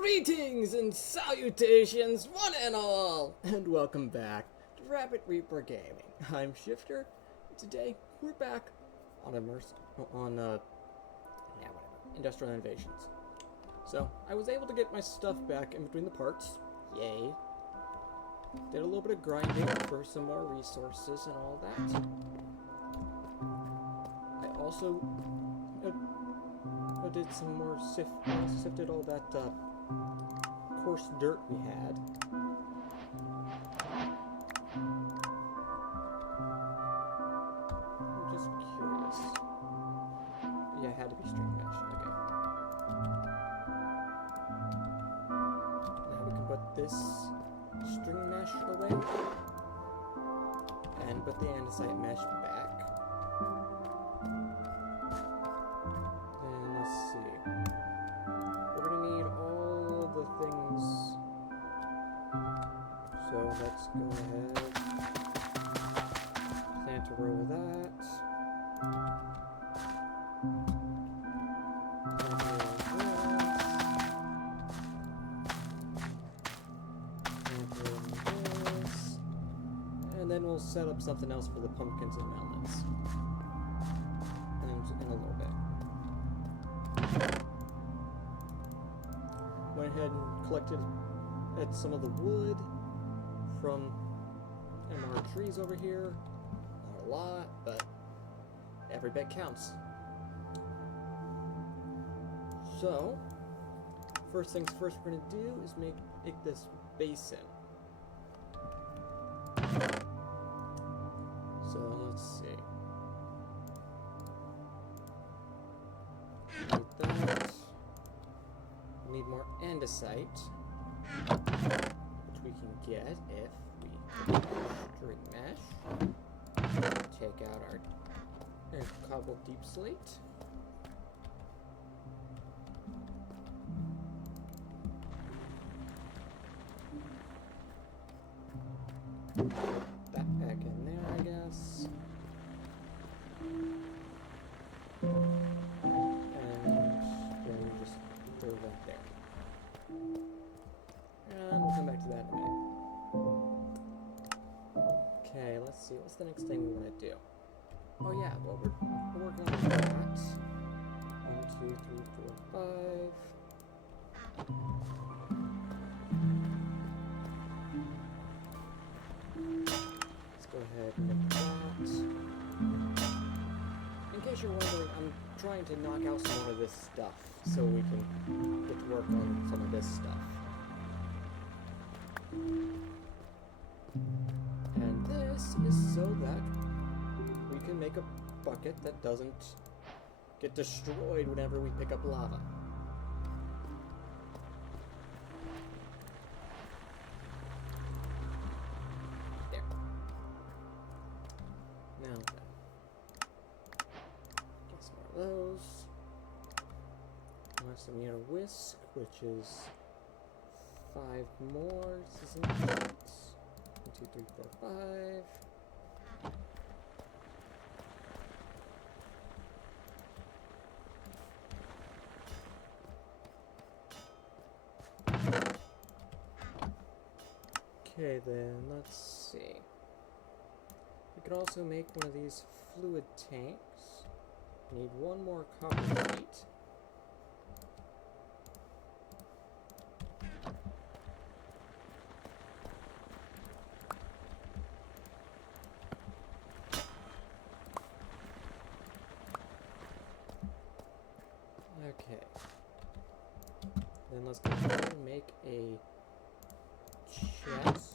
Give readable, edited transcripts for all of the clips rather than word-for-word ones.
Greetings and salutations, one and all, and welcome back to Rapid Reaper Gaming. I'm Shifter. Today we're back on Industrial Innovations. So I was able to get my stuff back in between the parts. Yay! Did a little bit of grinding for some more resources and all that. I also did some more sifted all that coarse dirt we had. I'm just curious. Yeah, it had to be string mesh. Okay. Now we can put this string mesh away and put the andesite mesh back. And let's see. We're gonna need all of the things. So let's go ahead. Plant a row of that. Plant a row of this. Plant a row of this. And then we'll set up something else for the pumpkins and melons. In a little bit. Went ahead and collected some of the wood from our trees over here. Not a lot, but every bit counts. So, first things first we're going to do is make this basin. So, let's see. Need that. We need more andesite, which we can get if we string mesh. Take out our cobbled deep slate. Put that back in there, I guess. And we'll come back to that in a minute. Okay, let's see. What's the next thing we want to do? Oh yeah, well we're working on that. 1, 2, 3, 4, 5. Let's go ahead and make that. In case you're wondering, I'm trying to knock out some more of this stuff so we can get to work on some of this stuff. And this is so that we can make a bucket that doesn't get destroyed whenever we pick up lava. There. Now then. Get some more of those. So we need a whisk, which is 5 more. This isn't it. 1, 2, 3, 4, 5. Okay, then let's see. We could also make one of these fluid tanks. We need 1 more copper plate. Okay. Then let's go ahead and make a chest.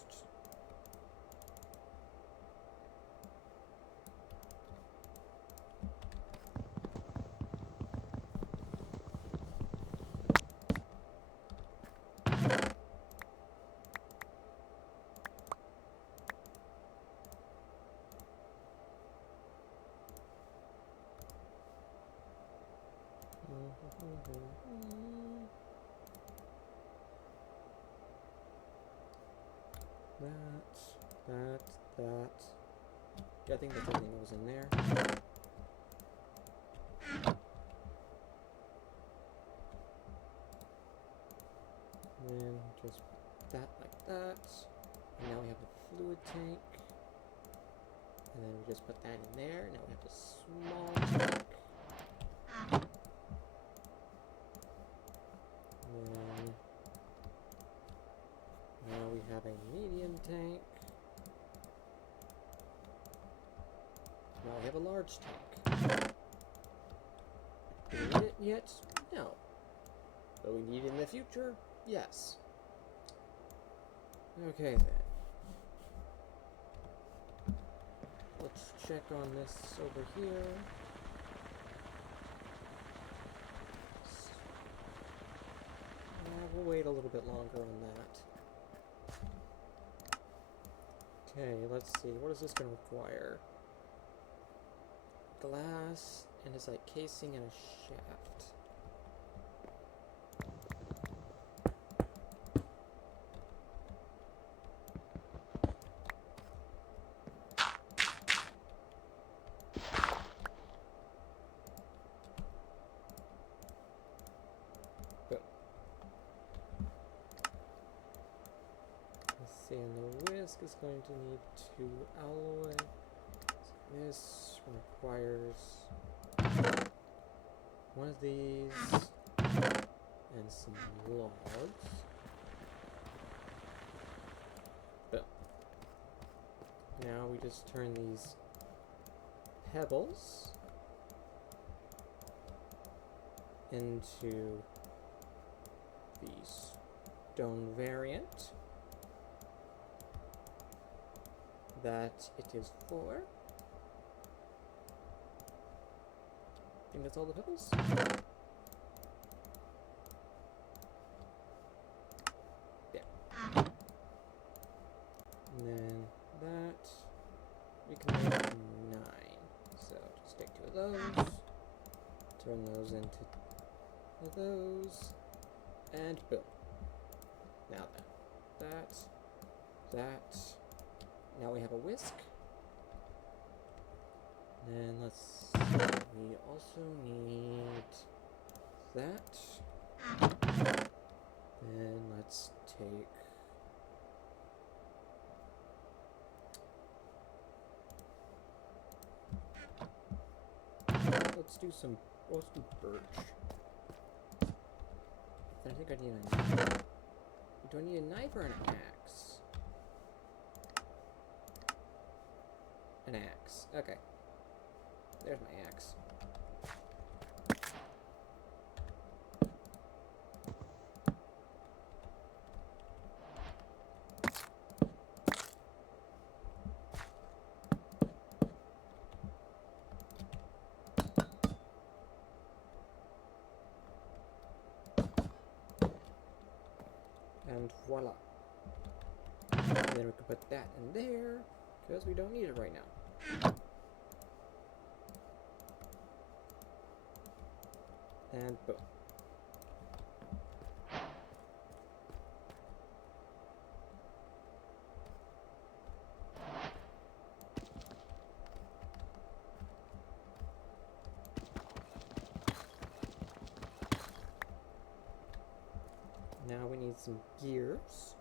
That. Yeah, I think that's everything that was in there. And then just that like that. And now we have a fluid tank. And then we just put that in there. Now we have a small tank. And then now we have a medium tank. Now we have a large tank. Do we need it yet? No. But we need it in the future? Yes. Okay then. Let's check on this over here. We'll wait a little bit longer on that. Okay, let's see. What is this going to require? Glass and it's like casing and a shaft. And the whisk is going to need 2 alloy. So this requires 1 of these and some logs. Boom. Now we just turn these pebbles into the stone variant that it is for. I think that's all the pebbles. There. And then that we can make 9. So just take 2 of those, turn those into those, and boom. Now then, that. Now we have a whisk. Then let's see, we also need that. Then let's take let's do birch. Then I think I need a knife. Do I need a knife or an axe? An axe. Okay. There's my axe. And voila. And then we can put that in there, because we don't need it right now. And boom. Now we need some gears.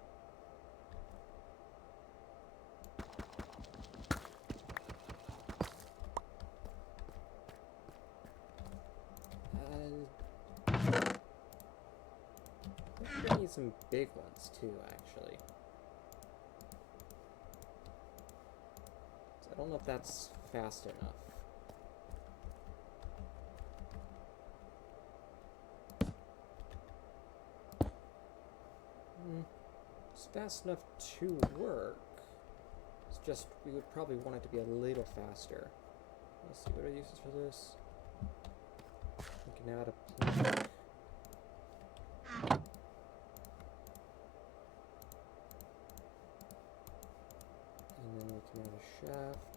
I need some big ones too, actually. So I don't know if that's fast enough. It's fast enough to work. It's just we would probably want it to be a little faster. Let's see what I use for this. We can add a plank. And then we can add a shaft.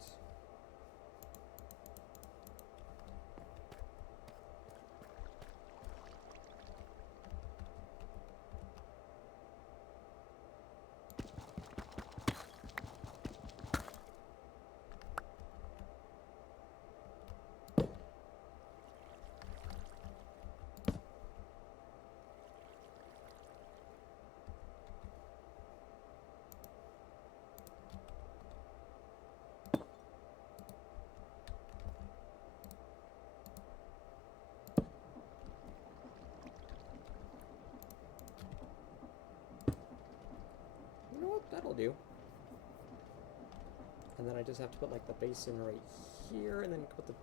that'll do. And then I just have to put like the basin right here, and then put the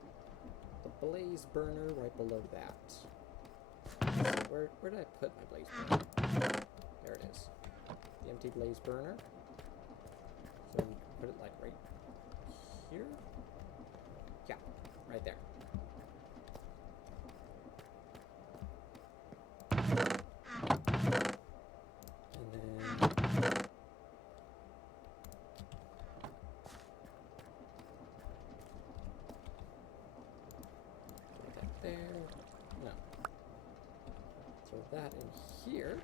blaze burner right below that. Where did I put my blaze burner? There it is. The empty blaze burner. So we put it like right here? Yeah, right there. And then put that there. No. Throw that in here.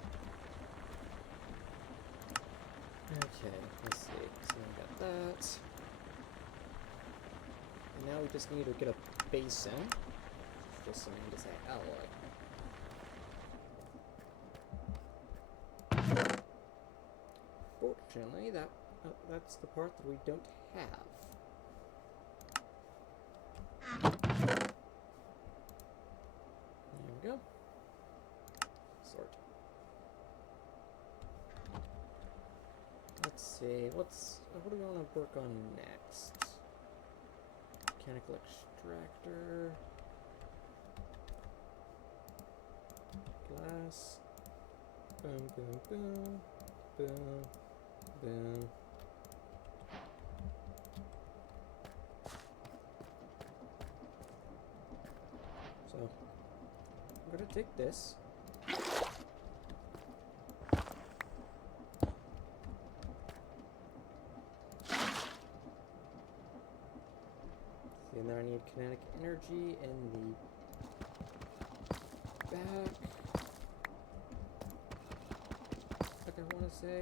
Okay, let's see. So we got that. And now we just need to get a basin. Just some andesite alloy. Fortunately, that's the part that we don't have. There we go. Sort. Let's see, what do we want to work on next? Mechanical extractor. Glass. Boom, boom, boom. Boom. Boom. So, I'm gonna take this. And then I need kinetic energy in the back. Like I want to say.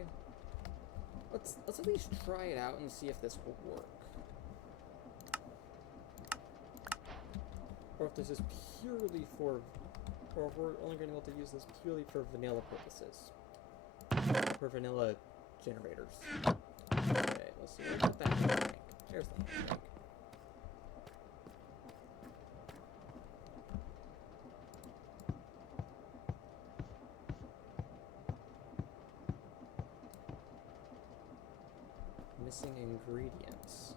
Let's at least try it out and see if this will work. Or if this is purely for, or if we're only going to be able to use this purely for vanilla purposes. For vanilla generators. Okay, let's see. Where's that hand tank? There's the hand tank. Missing ingredients.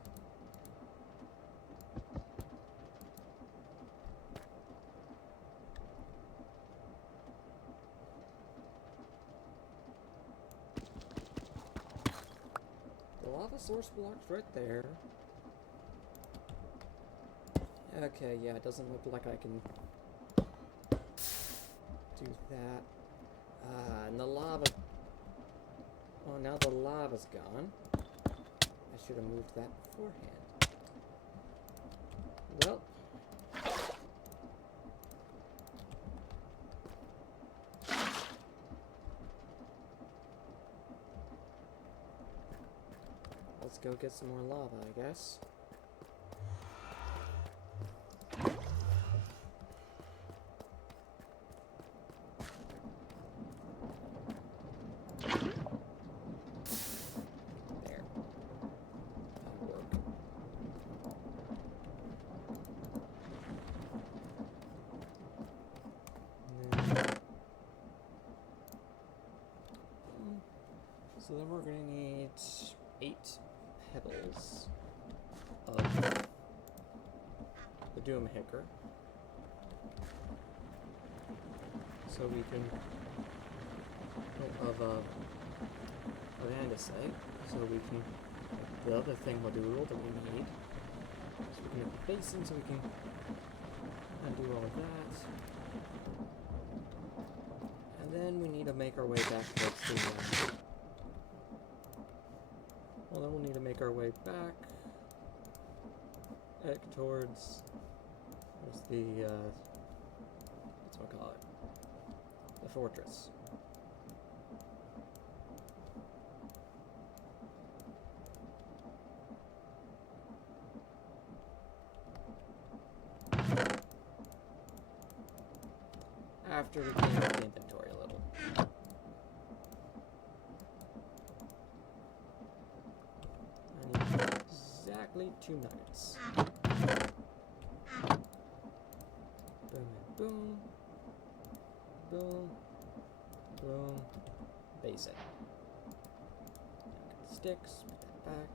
The lava source block's right there. Okay, yeah, it doesn't look like I can do that. And the lava... Oh, now the lava's gone. I should have moved that beforehand. Well. Let's go get some more lava, I guess. So then we're going to need 8 pebbles of the Doom Hicker. So we can... of andesite. So we can... The other thingamadoo that we need. So we can have the basin so we can undo all of that. And then we need to make our way back towards the... Well, then we'll need to make our way back towards the, what's we call it? The fortress. After we clean up the inventory a little. Exactly 2 nuggets. Boom and boom. Boom. Boom. Basic. sticks. Put that back.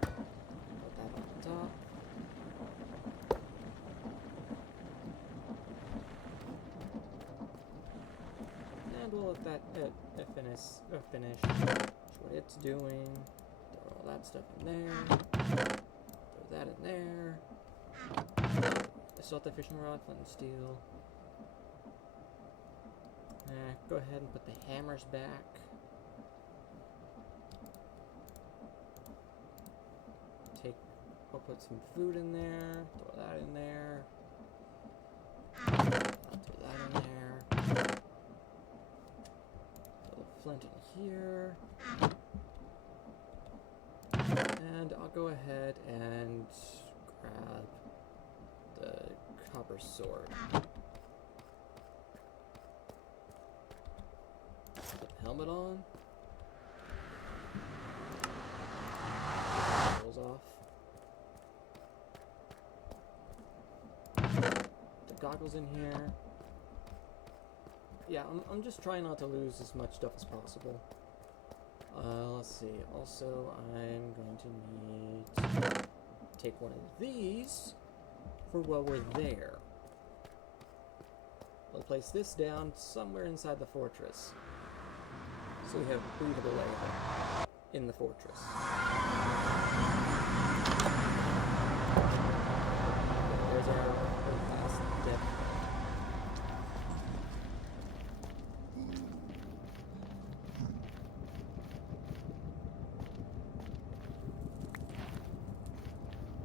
Put that on top. And we'll let that finish what it's doing. Throw all that stuff in there. Throw that in there. I still have the fishing rod, flint and steel. Go ahead and put the hammers back. I'll put some food in there. Throw that in there. I'll throw that in there. Throw the flint in here. And I'll go ahead and grab the copper sword. Put the helmet on. Rolls off. The goggles in here. Yeah, I'm just trying not to lose as much stuff as possible. Let's see. Also, I'm going to need to take one of these for while we're there. We'll place this down somewhere inside the fortress, so we have breathable air in the fortress. There's our last death.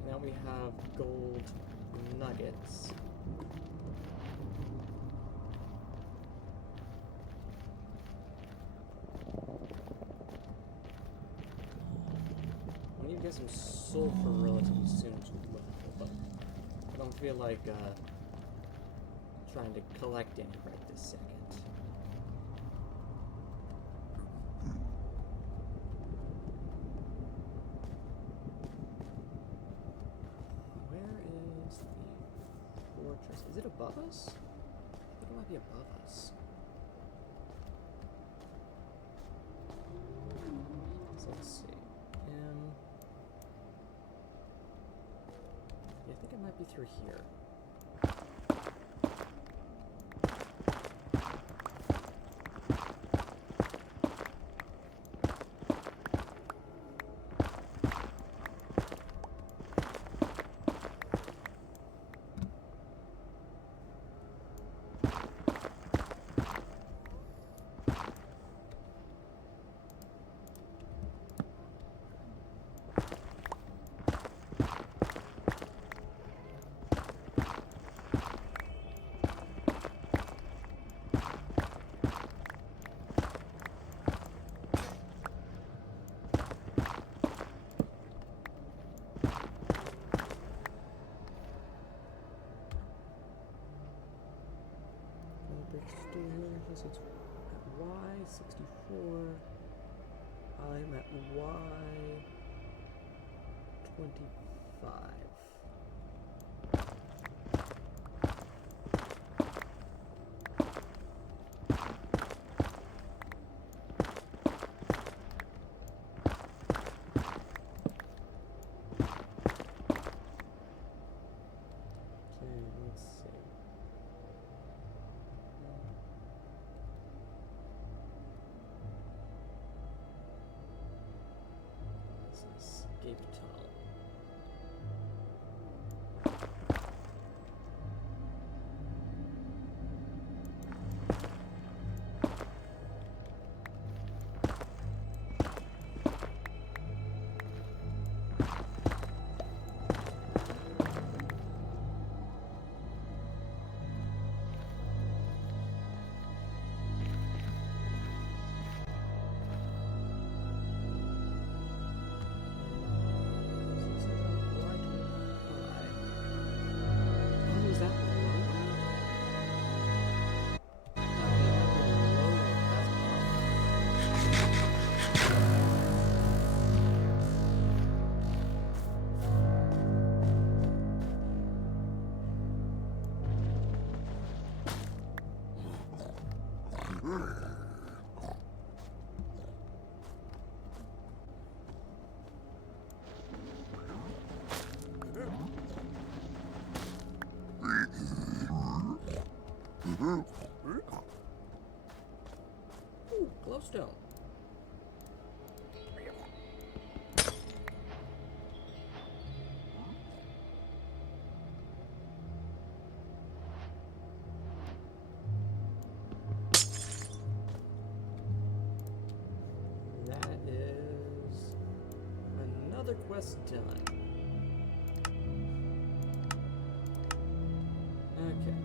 Now we have gold nuggets. I need to get some sulfur relatively soon as well, but I don't feel like trying to collect any right this second. Is it above us? I think it might be above us. So let's see. Yeah, I think it might be through here. It's at Y64. I'm at Y25. Escape tunnel. Ooh, glowstone. That is another quest done. Okay.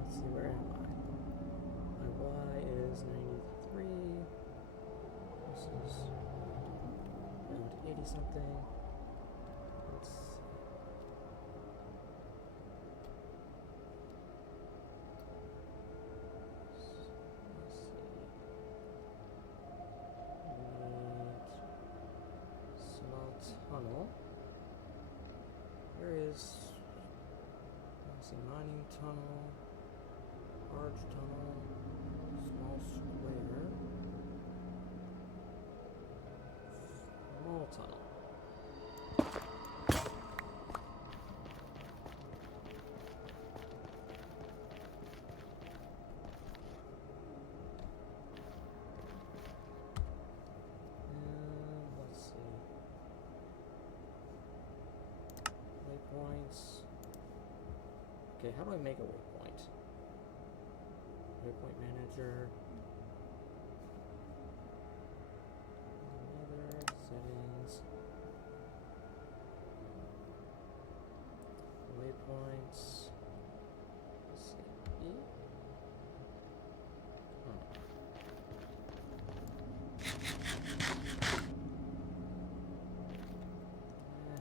Let's see, where am I? My Y is 93. This is around 80 something. Let's see. Small tunnel. Where is, let's see, mining tunnel, large tunnel, small square, small tunnel. Let's see. Waypoints. Okay, how do I make a waypoint? Waypoint manager. Another settings. Waypoints. Let's see. E.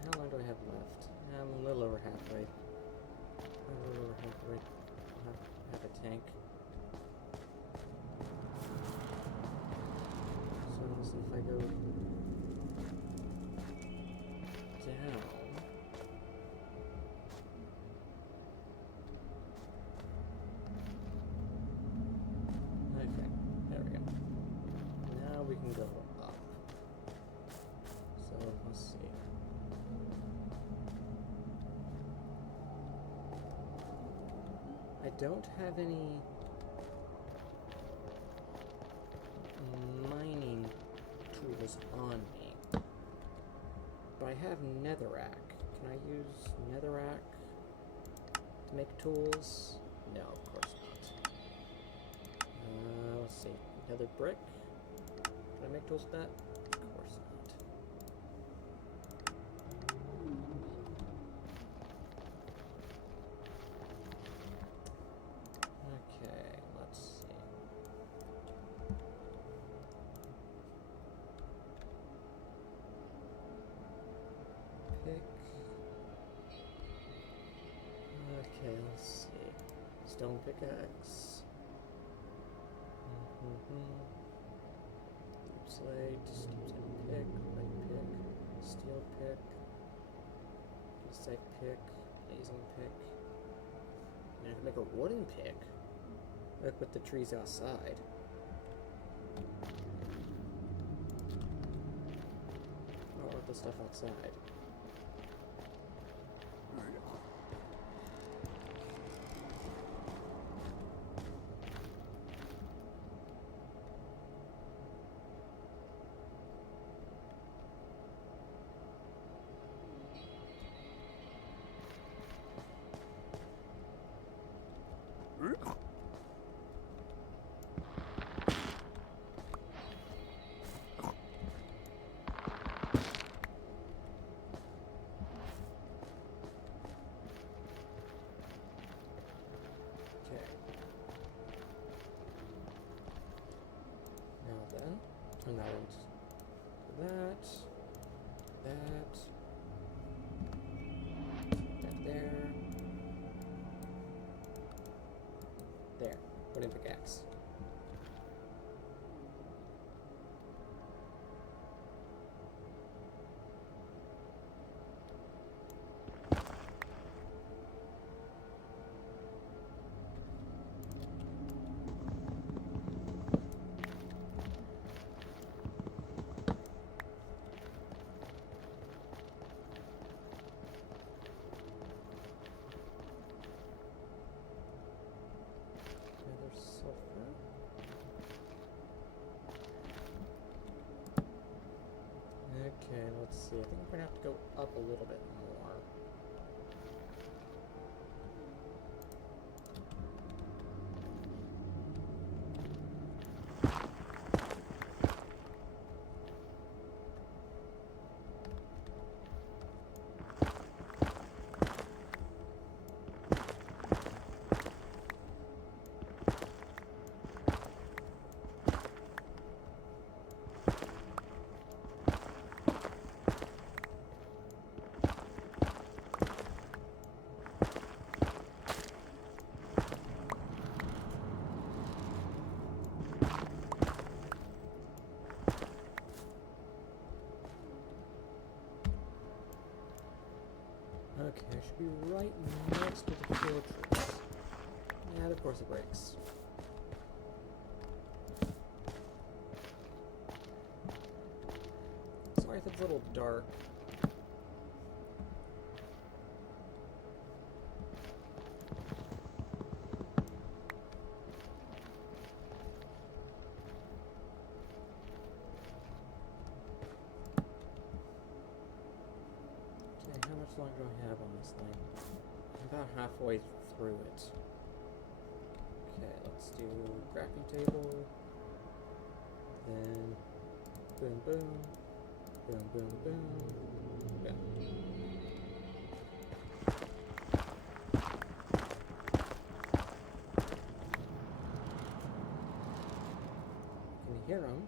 How long do I have left? I'm a little over halfway. Have a tank. So let's see if I go down. Okay, there we go. Now we can go up. So let's see. I don't have any mining tools on me, but I have netherrack. Can I use netherrack to make tools? No, of course not. Let's see, nether brick. Can I make tools with that? Of course not. Okay, let's see. Pick. Okay, let's see. Stone pickaxe. Deep slate, steep slate pick, light pick, steel pick, site pick, blazing pick. And I can make a wooden pick. Like with the trees outside. Or with the stuff outside. turn that into that, that there, there, wooden pickaxe. Okay, let's see. I think we're gonna have to go up a little bit more. Okay, I should be right next to the fortress. And of course it breaks. Sorry if it's a little dark. How much longer do I have on this thing? I'm about halfway through it. Okay, let's do crafting table. Then boom, boom, boom, boom, boom, boom. Can you hear them?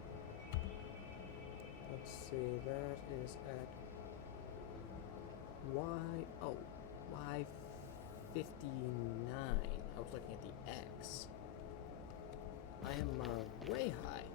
Let's see, that is at Y59. I was looking at the X. I am way high.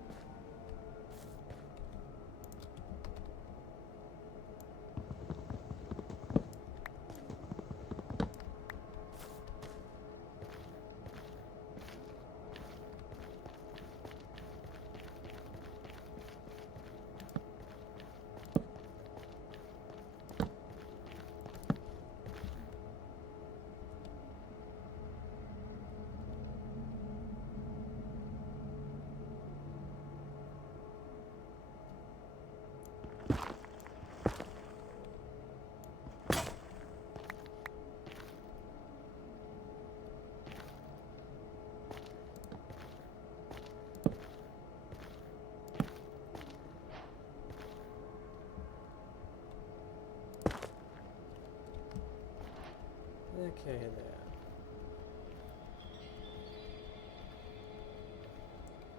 Okay, then.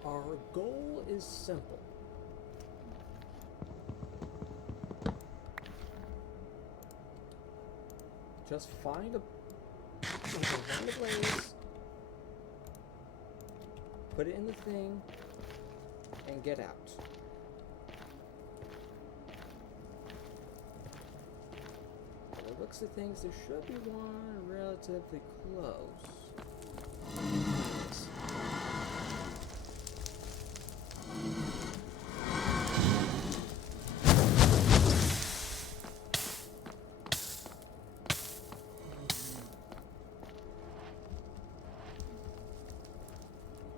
Our goal is simple. Just find a blaze, put it in the thing, and get out. Looks of things, there should be one relatively close.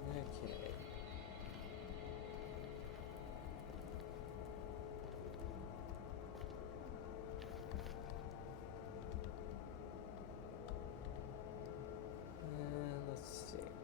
Okay. Let's see.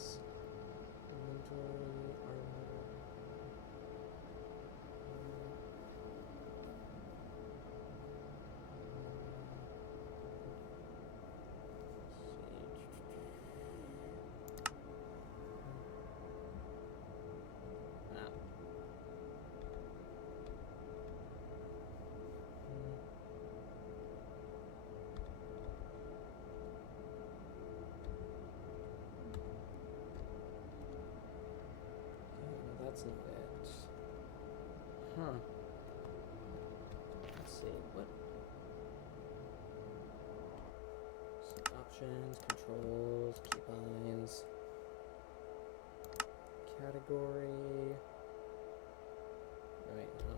else? Inventory, armor. That's not it. Huh. Let's see, what? Options, controls, keybinds, category. Right, no.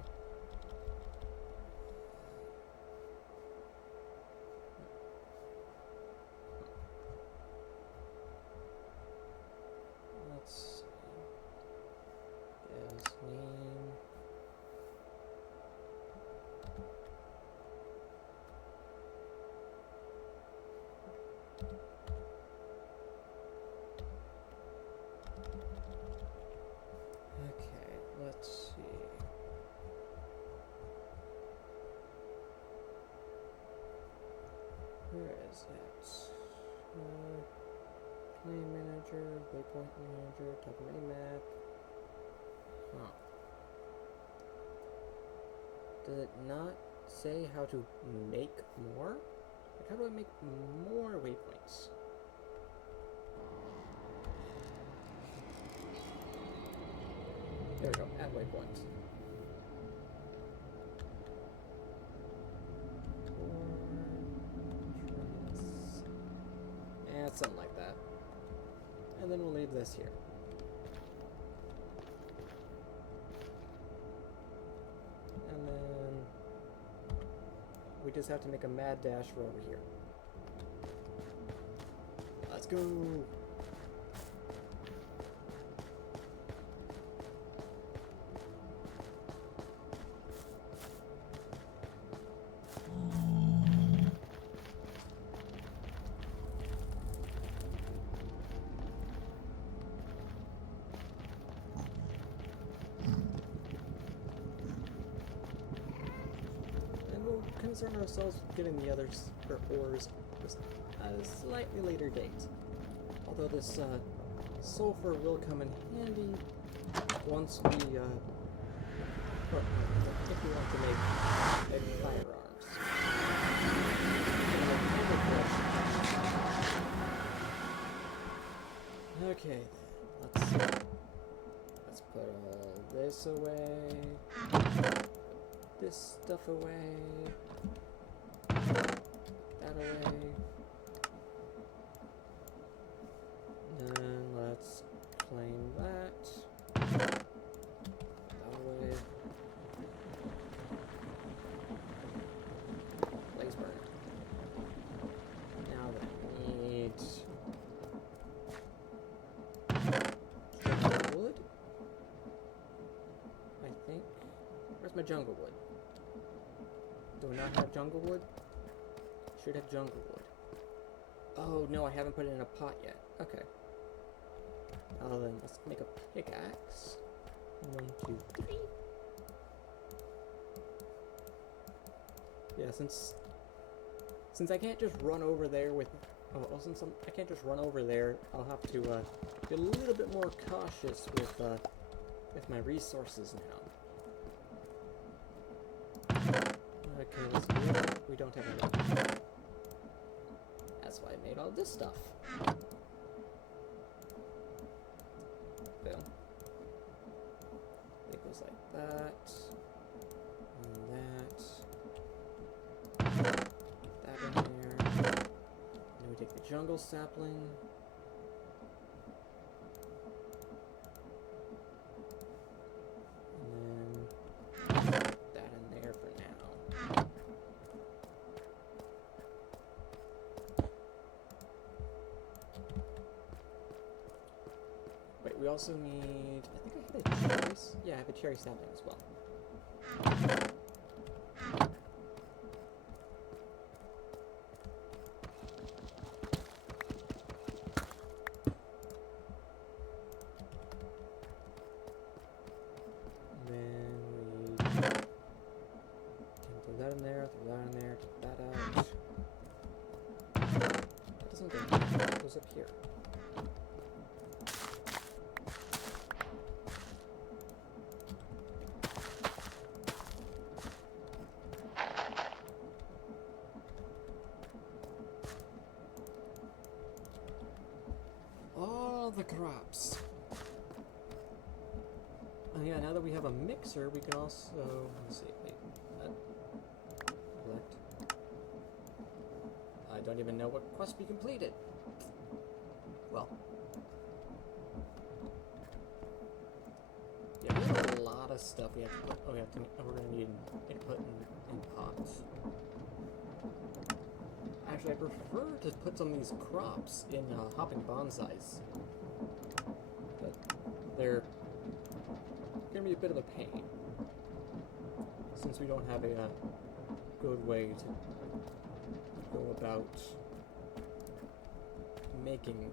Let's see. Yes, name. Okay, let's see. Where is it? Plane manager, waypoint manager, top of map. Huh. Does it not say how to make more? Like, how do I make more waypoints? There we go, add waypoint. And something like that. And then we'll leave this here. And then we just have to make a mad dash for over here. Let's go! Concern ourselves with getting the other ores at a slightly later date. Although this sulfur will come in handy once we, if we want to make firearms. Okay, let's put all this away. This stuff away. That away. Then let's claim that. That away. Blaze burner. Now then, we need wood. I think. Where's my jungle wood? Do I not have jungle wood? Should have jungle wood. Oh no, I haven't put it in a pot yet. Okay. Now then, let's make a pickaxe. 1, 2, 3. Yeah, since I can't just run over there with, since I can't just run over there, I'll have to get a little bit more cautious with my resources now. Okay, let's do it. We don't have any. That's why I made all this stuff. Boom. It goes like that. And that. That in there. Then we take the jungle sapling. We also need, I think I had a cherry, yeah, I have a cherry sapling as well. here. All the crops. Oh yeah, now that we have a mixer, we can also, let's see, wait, collect. I don't even know what quest we completed. Well. Yeah, we have a lot of stuff we have to put, we're gonna need input in pots. Actually, I prefer to put some of these crops in hopping bonsais. But they're gonna be a bit of a pain, since we don't have a good way to go about making,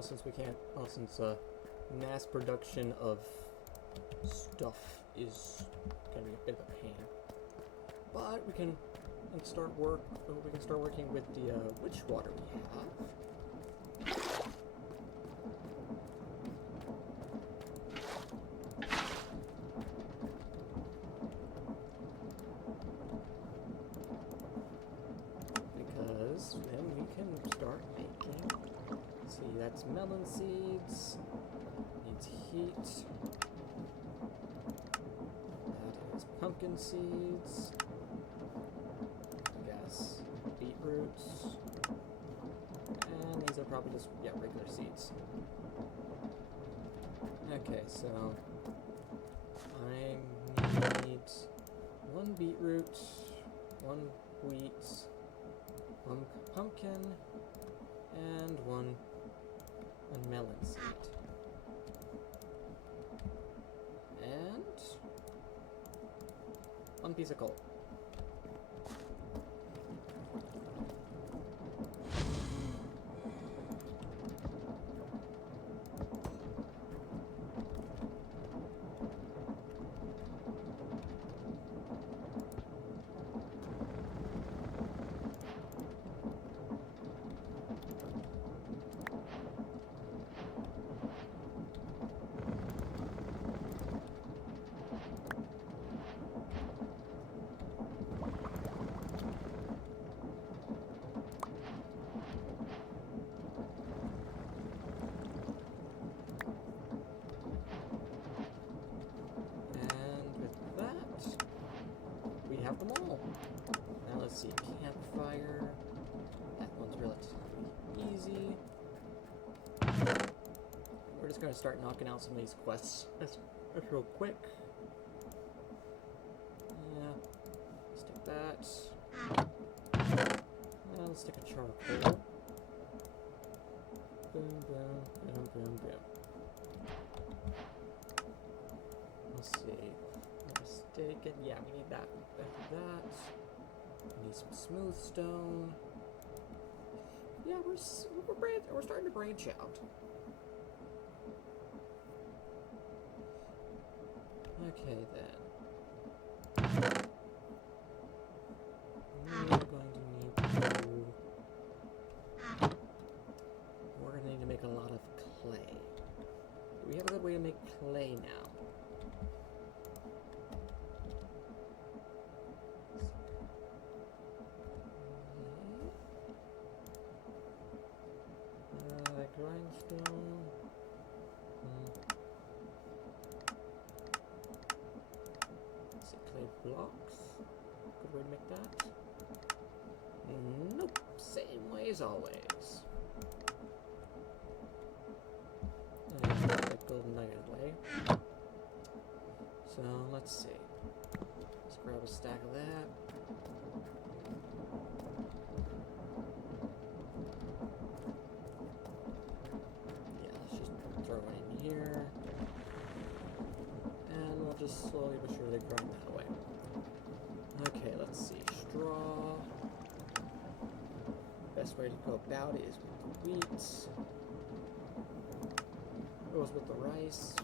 since we can't, since mass production of stuff is gonna be a bit of a pain. But we can start working with the witch water we have. Because then we can start making, let's see, that's melon seeds, needs heat, that is pumpkin seeds, beetroots, and these are probably just, yeah, regular seeds. Okay, so I need 1 beetroot, 1 wheat, 1 pumpkin, and 1 melon seed. And 1 piece of coal. Them all. Now let's see, campfire. That one's relatively easy. We're just gonna start knocking out some of these quests. That's real quick. Yeah, stick that. Now let's stick a charcoal. Boom, boom, boom, boom, boom. Let's see. Mistaken. Yeah, we need that. That. We need some smooth stone. Yeah, we're starting to branch out. Okay then. We're going to need to make a lot of clay. Do we have a good way to make clay now? Grindstone. Let's see, clay blocks. Good way to make that. Nope. Same way as always. And like golden nugget way. So let's see. Let's grab a stack of that. Here, and we'll just slowly but surely grind that away. Okay, let's see. Straw. Best way to go about it is with the wheat. Goes with the rice.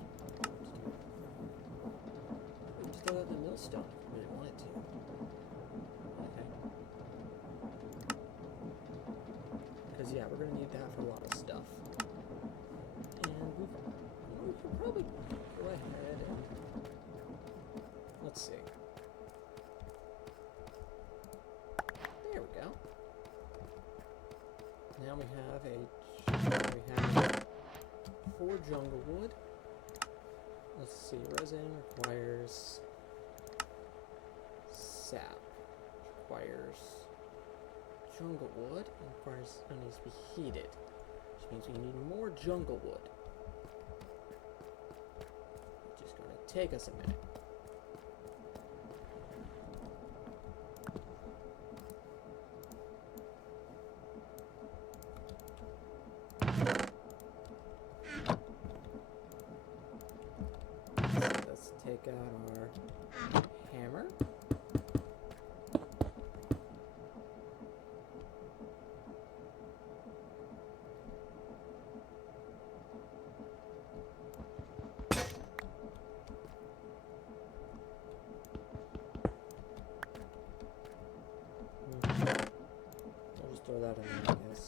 Just throw that in the millstone if you really wanted to. Okay. Because yeah, we're a lot of stuff. And we can probably go ahead and let's see. There we go. Now we have 4 jungle wood. Let's see, resin requires sap, requires jungle wood, and requires it needs to be heated, which means we need more jungle wood. Which is going to take us a minute. Take out our hammer. I'll just throw that in there, I guess.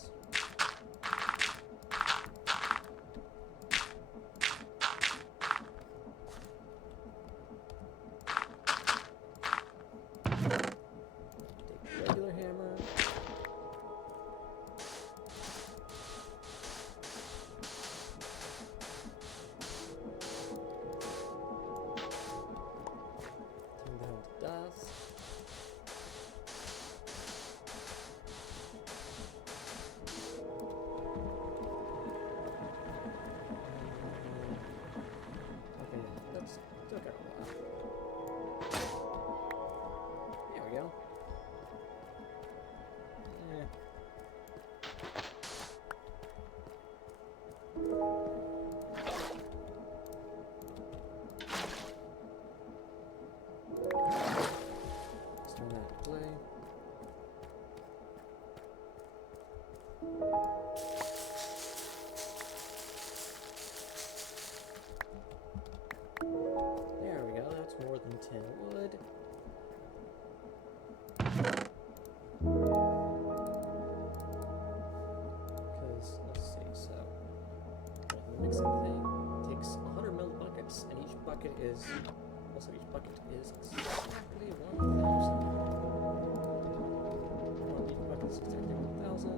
There we go, that's more than 10 wood. Because, let's see, so the mixing thing takes 100 mil buckets, and each bucket is exactly 1,000. Well, each bucket is exactly 1,000.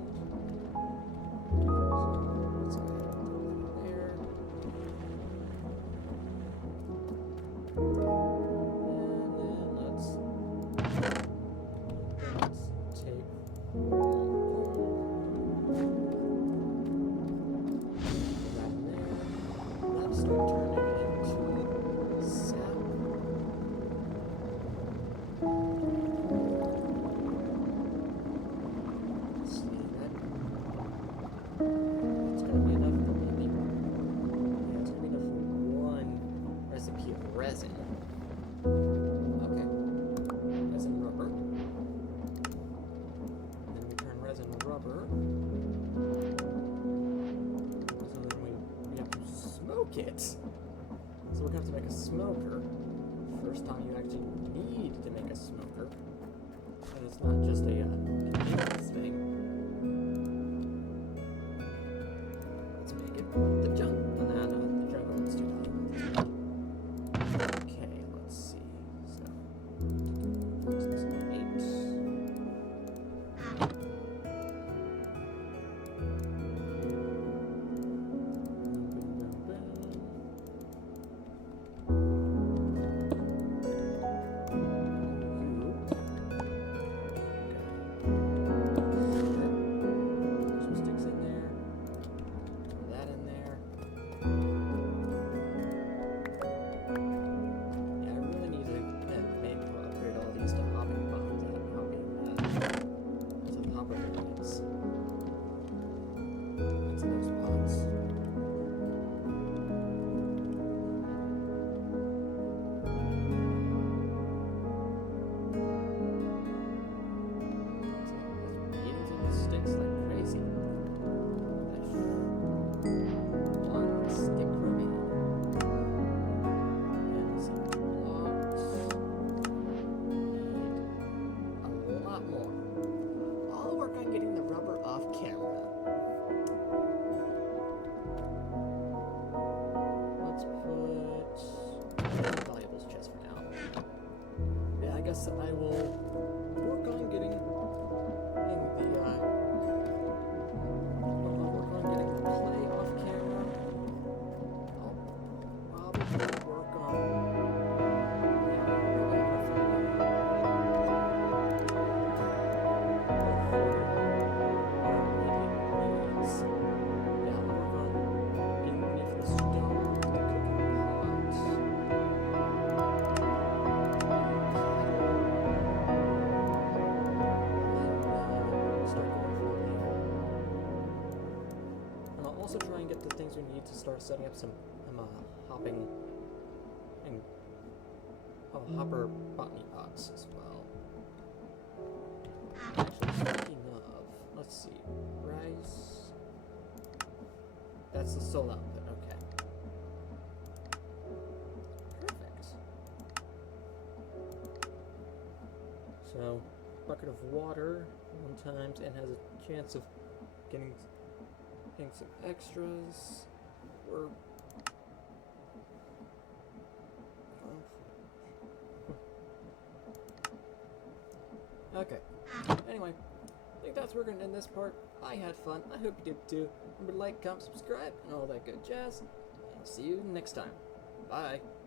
Resin. Okay. Resin rubber. Then we turn resin rubber. So then we have to smoke it. So we're going to have to make a smoker. First time you actually need to make a smoker. And it's not just a convenience thing. Let's make it the jungle. The jungle. Let's do that. Okay, let's see. So, 8. this, I will work on getting the play off camera. I'll probably work on also try and get the things we need to start setting up some hopping and hopper botany pots as well. Actually, speaking of, let's see, rice. That's the soul output. Okay. Perfect. So, bucket of water 1 times and has a chance of getting some extras. Okay. Anyway, I think that's where we're gonna end this part. I had fun. I hope you did too. Remember to like, comment, subscribe, and all that good jazz. And see you next time. Bye.